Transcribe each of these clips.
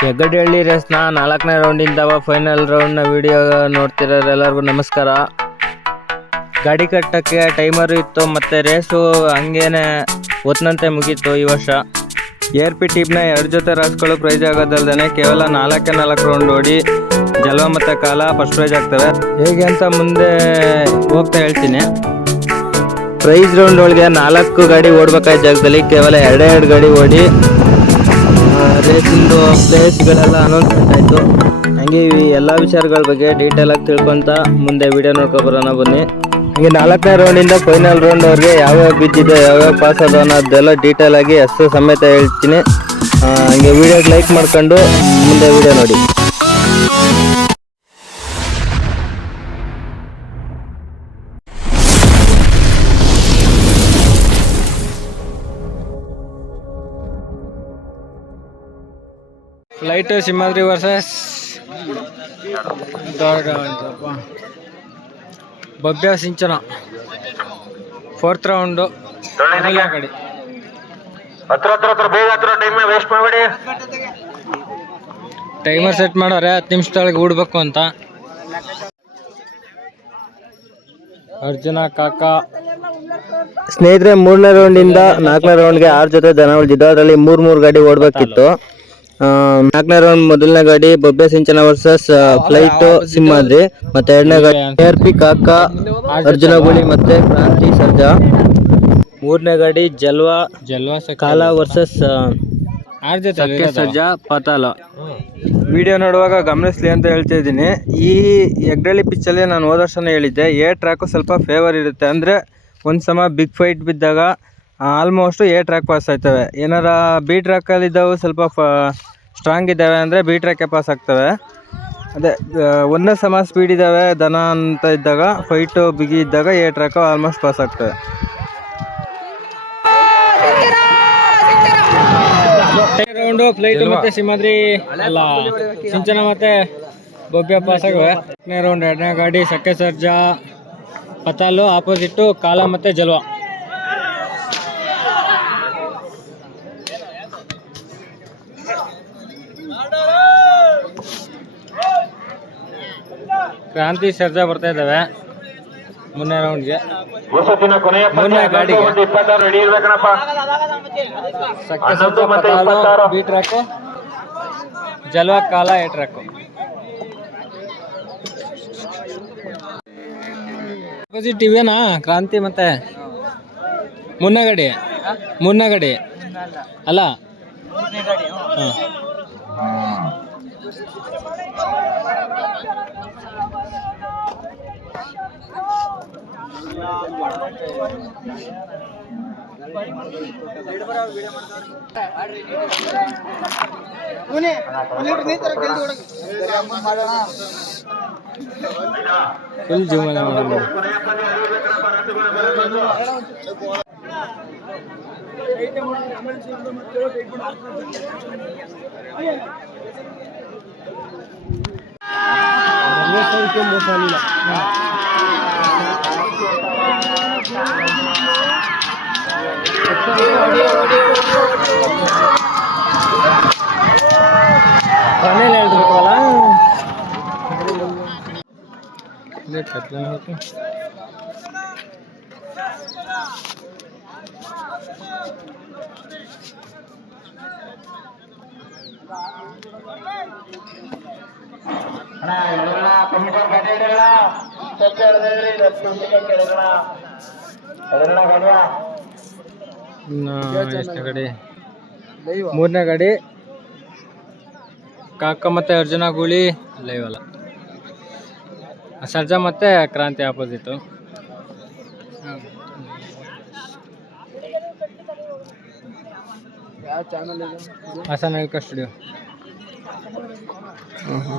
ಹೆಗ್ಗಡಹಳ್ಳಿ ರೇಸ್ನ ನಾಲ್ಕನೇ ರೌಂಡಿಂದವ final ರೌಂಡ್ನ video ನೋಡ್ತಿರೋರೆಲ್ಲರಿಗೂ ನಮಸ್ಕಾರ. ಗಾಡಿ ಕಟ್ಟಕ್ಕೆ ಟೈಮರು ಇತ್ತು, ಮತ್ತು ರೇಸು ಹಂಗೇನೆ ಒತ್ತಂತೆ ಮುಗೀತು ಈ ವರ್ಷ. ಏರ್ ಪಿ ಟೀಮ್ನ ಎರಡು ಜೊತೆ ರಾಸ್ಗಳು ಪ್ರೈಸ್ ಆಗೋದಲ್ದೇ ಕೇವಲ ನಾಲ್ಕೇ ನಾಲ್ಕು ರೌಂಡ್ ಓಡಿ ಜಲ್ವ ಮತ್ತು ಕಾಲ ಫಸ್ಟ್ ಪ್ರೈಸ್ ಆಗ್ತವೆ. ಹೇಗೆ ಅಂತ ಮುಂದೆ ಹೋಗ್ತಾ ಹೇಳ್ತೀನಿ. ಪ್ರೈಸ್ ರೌಂಡ್ ಒಳಗೆ ನಾಲ್ಕು ಗಾಡಿ ಓಡಬೇಕಾದ ಜಾಗದಲ್ಲಿ ಕೇವಲ ಎರಡೇ ಎರಡು ಗಾಡಿ ಓಡಿ ರೇಸಿಂದು ಪ್ಲೇಸ್ಗಳೆಲ್ಲ ಅನೌನ್ಸ್ಮೆಂಟ್ ಆಯಿತು ಹಂಗೆ ಈ ಎಲ್ಲ ವಿಚಾರಗಳ ಬಗ್ಗೆ ಡೀಟೇಲ್ ಆಗಿ ತಿಳ್ಕೊಂತ ಮುಂದೆ ವಿಡಿಯೋ ನೋಡ್ಕೊ ಬರೋಣ ಬನ್ನಿ. ಹಂಗೆ ನಾಲ್ಕನೇ ರೌಂಡಿಂದ ಫೈನಲ್ ರೌಂಡ್ ಅವ್ರಿಗೆ ಯಾವ್ಯಾವ ಬಿದ್ದಿದೆ ಯಾವ್ಯಾವ ಪಾಸ್ ಅದು ಅನ್ನೋದೆಲ್ಲ ಡೀಟೇಲ್ ಆಗಿ ಹೆಸರು ಸಮೇತ ಹೇಳ್ತೀನಿ. ಹಂಗೆ ವಿಡಿಯೋಗೆ ಲೈಕ್ ಮಾಡ್ಕೊಂಡು ಮುಂದೆ ವಿಡಿಯೋ ನೋಡಿ. Flight Simhadri versus Bhavya Sinchana. Fourth round ಕಡೆ. ಹತ್ರ ಹತ್ರ ಹತ್ರ ಬೇಗ ಹತ್ರ ಟೈಮ್ ವೇಸ್ಟ್ ಮಾಡಬೇಡಿ. ಟೈಮರ್ ಸೆಟ್ ಮಾಡೋರೆ ಹತ್ತು ನಿಮಿಷದೊಳಗೆ ಹೂಡ್ಬೇಕು ಅಂತ. ಅರ್ಜುನ ಕಾಕ. ಸ್ನೇಹಿತರೆ ಮೂರನೇ ರೌಂಡಿಂದ ನಾಲ್ಕನೇ ರೌಂಡ್ಗೆ ಆರು ಜೊತೆ ಜನ ಉಳಿದಿದ್ದು. ಅದರಲ್ಲಿ ಮೂರು ಮೂರು ಗಾಡಿ ಓಡಬೇಕಿತ್ತು. ನಾಲ್ಕನೇ ರೌಂಡ್ ಮೊದಲನೇ ಗಾಡಿ ಬೊಬ್ಬೆ ಸಿಂಚನ ವರ್ಸಸ್ ಫ್ಲೈಟ್ ಸಿಂಹಾದ್ರಿ ಮತ್ತೆ ಎರಡನೇ ಗಾಡಿ ಆರ್ ಪಿ ಕಾಕ ಅರ್ಜುನ ಗುಳಿ ಮತ್ತೆ ಕ್ರಾಂತಿ ಸರ್ಜಾ. ಮೂರನೇ ಗಾಡಿ ಜಲ್ವಾ ಜಲ್ವಾ ಕಾಲ ವರ್ಸಸ್ ಸಜ್ಜಾ ಸರ್ಜಾ ಪತಾಲ. ವಿಡಿಯೋ ನೋಡುವಾಗ ಗಮನಿಸ್ಲಿ ಅಂತ ಹೇಳ್ತಾ ಇದ್ದೀನಿ. ಈ ಎಗ್ರಳ್ಳಿ ಪಿಚ್ಚಲ್ಲಿ ನಾನು ಹೋದ ವರ್ಷನೇ ಹೇಳಿದ್ದೆ ಎ ಟ್ರ್ಯಾಕು ಸ್ವಲ್ಪ ಫೇವರ್ ಇರುತ್ತೆ. ಅಂದರೆ ಒಂದು ಸಮ ಬಿಗ್ ಫೈಟ್ ಬಿದ್ದಾಗ ಆಲ್ಮೋಸ್ಟು ಎ ಟ್ರ್ಯಾಕ್ ಪಾಸ್ ಆಯ್ತವೆ. ಏನಾರ ಬಿ ಟ್ರ್ಯಾಕಲ್ಲಿದ್ದಾವೆ ಸ್ವಲ್ಪ ಸ್ಟ್ರಾಂಗ್ ಇದ್ದಾವೆ ಅಂದರೆ ಬಿ ಟ್ರ್ಯಾಕೆ ಪಾಸ್ ಆಗ್ತವೆ. ಅದೇ ಒಂದೇ ಸಮ ಸ್ಪೀಡ್ ಇದ್ದಾವೆ ದನ ಅಂತ ಇದ್ದಾಗ ಫೈಟು ಬಿಗಿ ಇದ್ದಾಗ ಎ ಟ್ರ್ಯಾಕು ಆಲ್ಮೋಸ್ಟ್ ಪಾಸ್ ಆಗ್ತವೆ. ರೌಂಡು ಫ್ಲೈಟು ಮತ್ತೆ ಸಿಂಹಾದ್ರಿ ಅಲ್ಲ ಸಿಂಚನ ಮತ್ತೆ ಬೊಬ್ಬೆ ಪಾಸ್ ಆಗುವೆ. ಎರಡನೇ ರೌಂಡ್ ಎರಡನೇ ಗಾಡಿ ಸಕ್ಕೆ ಸರ್ಜಾ ಪತಾಲು ಆಪೋಸಿಟ್ಟು ಕಾಲ ಮತ್ತೆ ಜಲ್ವಾ. ಕ್ರಾಂತಿ ಸರ್ಜಾ ಬರ್ತಾ ಇದ್ದಾವೆ. ಮುನ್ನೆ ರೌಂಡ್ಗೆ ವಸತಿನ ಕೊನೆಯ ಮೂರನೇ ಗಾಡಿಗೆ. ಇಪ್ಪತ್ತಾರು ರೆಡಿ ಇರ್ಬೇಕನಪ್ಪ ಸಕ್ಕೆ ಮತ್ತೆ ಇಪ್ಪತ್ತಾರು. ಬಿ ಟ್ರ್ಯಾಕ್ ಜಲ್ವಾ ಕಾಲ ಎ ಟ್ರ್ಯಾಕು ಅಪೋಸಿಟ್ ಇವೇನಾ ಕ್ರಾಂತಿ ಮತ್ತೆ ಮುನ್ನ ಗಾಡಿ ಮುನ್ನ ಗಾಡಿ ಅಲ್ಲ ಹಾಂ. ಫುಲ್ ಜೀವನ ಮಾಡೋದು ಕೊನೆಯಲ್ಲಿ ಹೇಳ್ಬೇಕಲ್ಲ ಇದೇ ಕತ್ಲೆ ಅಣ್ಣ ಗಾಡಿ? ಸ್ವಲ್ಪ ಎಷ್ಟನೇ ಮೂರನೇ ಗಾಡಿ. ಕಾಕ ಮತ್ತೆ ಅರ್ಜುನ ಗೂಳಿ ಲೈವಲ್ಲ ಅಲ್ಲ. ಸರ್ಜಾ ಮತ್ತೆ ಕ್ರಾಂತಿ ಆಪೋಸಿಟು ಹಾಸನ ಸ್ಟುಡಿಯೋ ಹ್ಞೂ ಹ್ಞೂ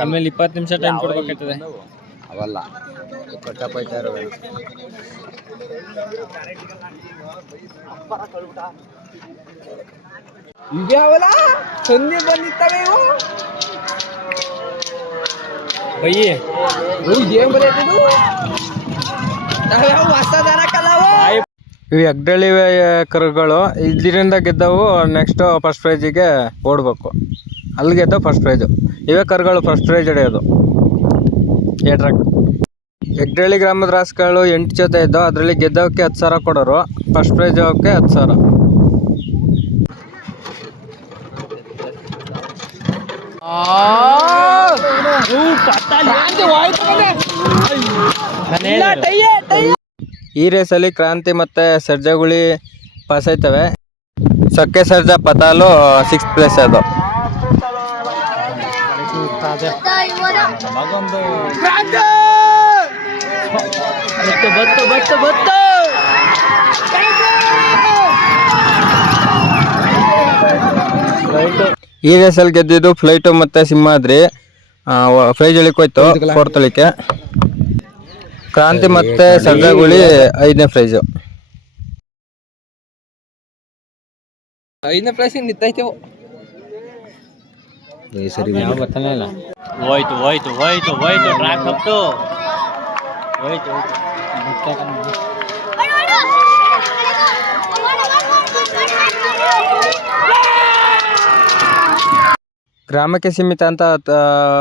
ಆಮೇಲೆ ಇಪ್ಪತ್ತು ನಿಮಿಷ ಟೈಮ್ ಕೊಡ್ಬೇಕಾಗ್ತದೆ ಅವಲ್ಲ ಕೊಟ್ಟಪ್ಪೈತಾ ಸೊನ್ನೆ ಬಂದಿತ್ತವೆ ಇವು ಬಯ್ಯಿ ಏನ್ ಬರೆಯೋದು ನಾವ್ಯಾವ ಹೊಸ ದನ ಕಲಾವು ಇವು ಅಗ್ಡಳ್ಳಿ ಕರುಗಳು. ಇದರಿಂದ ಗೆದ್ದವು ನೆಕ್ಸ್ಟ್ ಫಸ್ಟ್ ಪ್ರೈಜಿಗೆ ಓಡಬೇಕು. ಅಲ್ಲಿ ಗೆದ್ದ ಫಸ್ಟ್ ಪ್ರೈಜು ಇವೇ ಕರುಗಳು ಫಸ್ಟ್ ಪ್ರೈಜ್ ಹಿಡಿಯೋದು. ಏಟ್ರಾಕ್ ಎಗ್ಡಳ್ಳಿ ಗ್ರಾಮದ ರಾಸುಗಳು ಎಂಟು ಜೊತೆ ಇದ್ದವು. ಅದರಲ್ಲಿ ಗೆದ್ದವಕ್ಕೆ ಹತ್ತು ಸಾವಿರ ಕೊಡೋರು. ಫಸ್ಟ್ ಪ್ರೈಜ್ ಅವಕ್ಕೆ ಹತ್ತು ಸಾವಿರ. ಈ ರೇಸಲ್ಲಿ ಕ್ರಾಂತಿ ಮತ್ತೆ ಸರ್ಜಾಗುಳಿ ಪಾಸ್ ಆಯ್ತವೆ. ಸಕ್ಕೆ ಸರ್ಜಾ, ಪತಾಲು ಸಿಕ್ಸ್ ಪ್ಲೇಸ್ ಅದು. ಈ ರೇಸಲ್ಲಿ ಗೆದ್ದಿದ್ದು ಫ್ಲೈಟು ಮತ್ತು ಸಿಂಹಾದ್ರಿ ಪ್ರೈಜ್ ಇಳಿಕೋಯ್ತು ಫೋರ್ತ್ ಅಳಿಕೆ. ಕ್ರಾಂತಿ ಮತ್ತೆ ಸಗ್ಗಗುಳಿ ಐದನೇ ಪ್ರೈಸ್ ಐದನೇ ಪ್ರೈಸ್ ನಿಂತೈತೆ ಸರಿ ಯಾವ ಬರ್ತಾನೆ ಇಲ್ಲ? ಹೋಯ್ತು ಹೋಯ್ತು ಹೋಯ್ತು ಹೋಯ್ತು ಟ್ರ್ಯಾಕ್ ತಪ್ಪು ಹೋಯ್ತು ಗ್ರಾಮಕ್ಕೆ ಸೀಮಿತ ಅಂತ ಹತ್ತು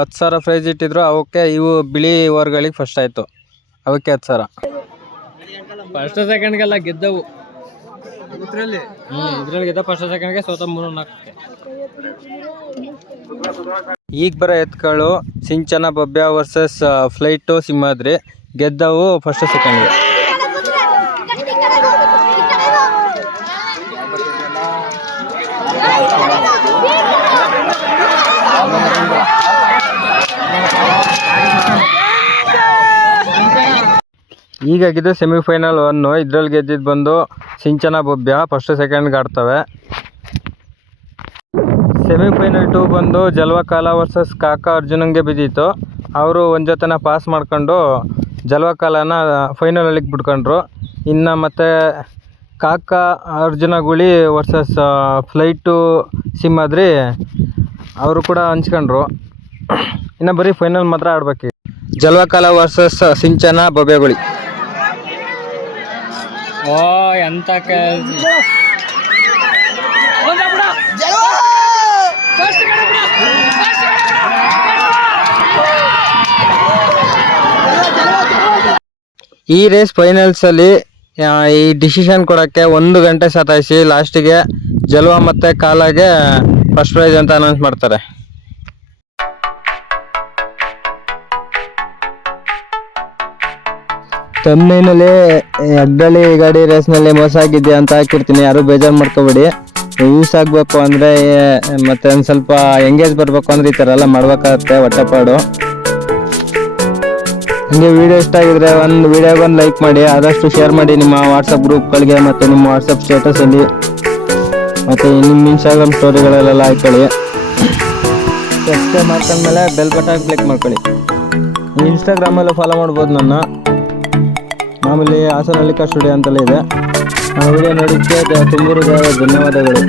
ಹತ್ತು ಸಾವಿರ ಪ್ರೈಸ್ ಇಟ್ಟಿದ್ರು ಅವಕ್ಕೆ ಇವು ಬಿಳಿ ಓವರ್ಗಳಿಗೆ ಫಸ್ಟ್ ಆಯ್ತು. ಅವಕ್ಕೆ ಹತ್ತು ಸಾವಿರ. ಫಸ್ಟ್ ಸೆಕೆಂಡ್ಗೆಲ್ಲ ಗೆದ್ದವು. ಇದ್ರಲ್ಲಿ? ಇದ್ರಲ್ಲಿ ಗೆದ್ದ ಫಸ್ಟ್ ಸೆಕೆಂಡ್ಗೆ ಸೋತ ಮೂರು ನಾಲ್ಕಕ್ಕೆ. ಈಗ ಬರೋ ಎತ್ಗಳು ಸಿಂಚನ ಬಬ್ಯಾ ವರ್ಸಸ್ ಫ್ಲೈಟು ಸಿಂಹಾದ್ರಿ. ಗೆದ್ದವು ಫಸ್ಟ್ ಸೆಕೆಂಡ್ಗೆ ಈಗ ಗೆದ್ದು ಸೆಮಿಫೈನಲ್ ಒನ್ನು ಇದ್ರಲ್ಲಿ ಗೆದ್ದಿದ್ದು ಬಂದು ಸಿಂಚನ ಬೊಬ್ಬ್ಯ ಫಸ್ಟ್ ಸೆಕೆಂಡ್ಗೆ ಆಡ್ತವೆ. ಸೆಮಿಫೈನಲ್ ಟೂ ಬಂದು ಜಲ್ವಕಾಲ ವರ್ಸಸ್ ಕಾಕಾ ಅರ್ಜುನಂಗೆ ಬಿದ್ದಿತ್ತು. ಅವರು ಒಂದು ಜೊತೆನ ಪಾಸ್ ಮಾಡ್ಕೊಂಡು ಜಲ್ವಕಾಲನ ಫೈನಲಲ್ಲಿಗೆ ಬಿಟ್ಕೊಂಡ್ರು. ಇನ್ನು ಮತ್ತೆ ಕಾಕಾ ಅರ್ಜುನ ಗುಳಿ ವರ್ಸಸ್ ಫ್ಲೈಟು ಸಿಂಹಾದ್ರಿ ಅವರು ಕೂಡ ಹಂಚ್ಕೊಂಡ್ರು. ಇನ್ನು ಬರೀ ಫೈನಲ್ ಮಾತ್ರ ಆಡ್ಬೇಕು ಜಲ್ವಕಾಲ ವರ್ಸಸ್ ಸಿಂಚನ ಬೊಬ್ಬೆಗುಳಿ ಓ ಎಂತ ಈ ರೇಸ್ ಫೈನಲ್ಸಲ್ಲಿ ಈ ಡಿಸಿಷನ್ ಕೊಡೋಕ್ಕೆ ಒಂದು ಗಂಟೆ ಸತಾಯಿಸಿ ಲಾಸ್ಟಿಗೆ ಜಲ್ವಾ ಮತ್ತು ಕಾಲಾಗೆ ಫಸ್ಟ್ ಪ್ರೈಸ್ ಅಂತ ಅನೌನ್ಸ್ ಮಾಡ್ತಾರೆ. ತಮ್ಮನೇಲಿ ಅಡ್ಡಳಿ ಗಾಡಿ ರೇಸ್ನಲ್ಲಿ ಮೋಸ ಆಗಿದ್ದೆ ಅಂತ ಹಾಕಿರ್ತೀನಿ. ಯಾರು ಬೇಜಾರು ಮಾಡ್ಕೋಬೇಡಿ. ಯೂಸ್ ಆಗಬೇಕು ಅಂದರೆ ಮತ್ತೆ ಒಂದು ಸ್ವಲ್ಪ ಎಂಗೇಜ್ ಬರಬೇಕು ಅಂದ್ರೆ ಈ ಥರ ಎಲ್ಲ ಮಾಡ್ಬೇಕಾಗತ್ತೆ ಹೊಟ್ಟೆಪಾಡು. ನಿಮಗೆ ವಿಡಿಯೋ ಇಷ್ಟ ಆಗಿದ್ರೆ ಒಂದು ವಿಡಿಯೋಗೆ ಒಂದು ಲೈಕ್ ಮಾಡಿ. ಆದಷ್ಟು ಶೇರ್ ಮಾಡಿ ನಿಮ್ಮ ವಾಟ್ಸಪ್ ಗ್ರೂಪ್ಗಳಿಗೆ ಮತ್ತು ನಿಮ್ಮ ವಾಟ್ಸಪ್ ಸ್ಟೇಟಸಲ್ಲಿ ಮತ್ತು ನಿಮ್ಮ ಇನ್ಸ್ಟಾಗ್ರಾಮ್ ಸ್ಟೋರಿಗಳಲ್ಲೆಲ್ಲ ಹಾಕೊಳ್ಳಿ. ಸಬ್ಸ್ಕ್ರೈಬ್ ಮಾಡ್ಕೊಂಡ್ಮೇಲೆ ಬೆಲ್ ಬಟನ್ ಕ್ಲಿಕ್ ಮಾಡ್ಕೊಳ್ಳಿ. ಇನ್ಸ್ಟಾಗ್ರಾಮಲ್ಲೂ ಫಾಲೋ ಮಾಡ್ಬೋದು ನನ್ನ. ಮಾಮೂಲಿ ಹಾಸನಲ್ಲಿಕ ಸ್ಟುಡಿಯೋ ಅಂತಲೇ ಇದೆ. ವಿಡಿಯೋ ನೋಡಿದ್ದಕ್ಕೆ ತುಂಬೂರು ಧನ್ಯವಾದಗಳು.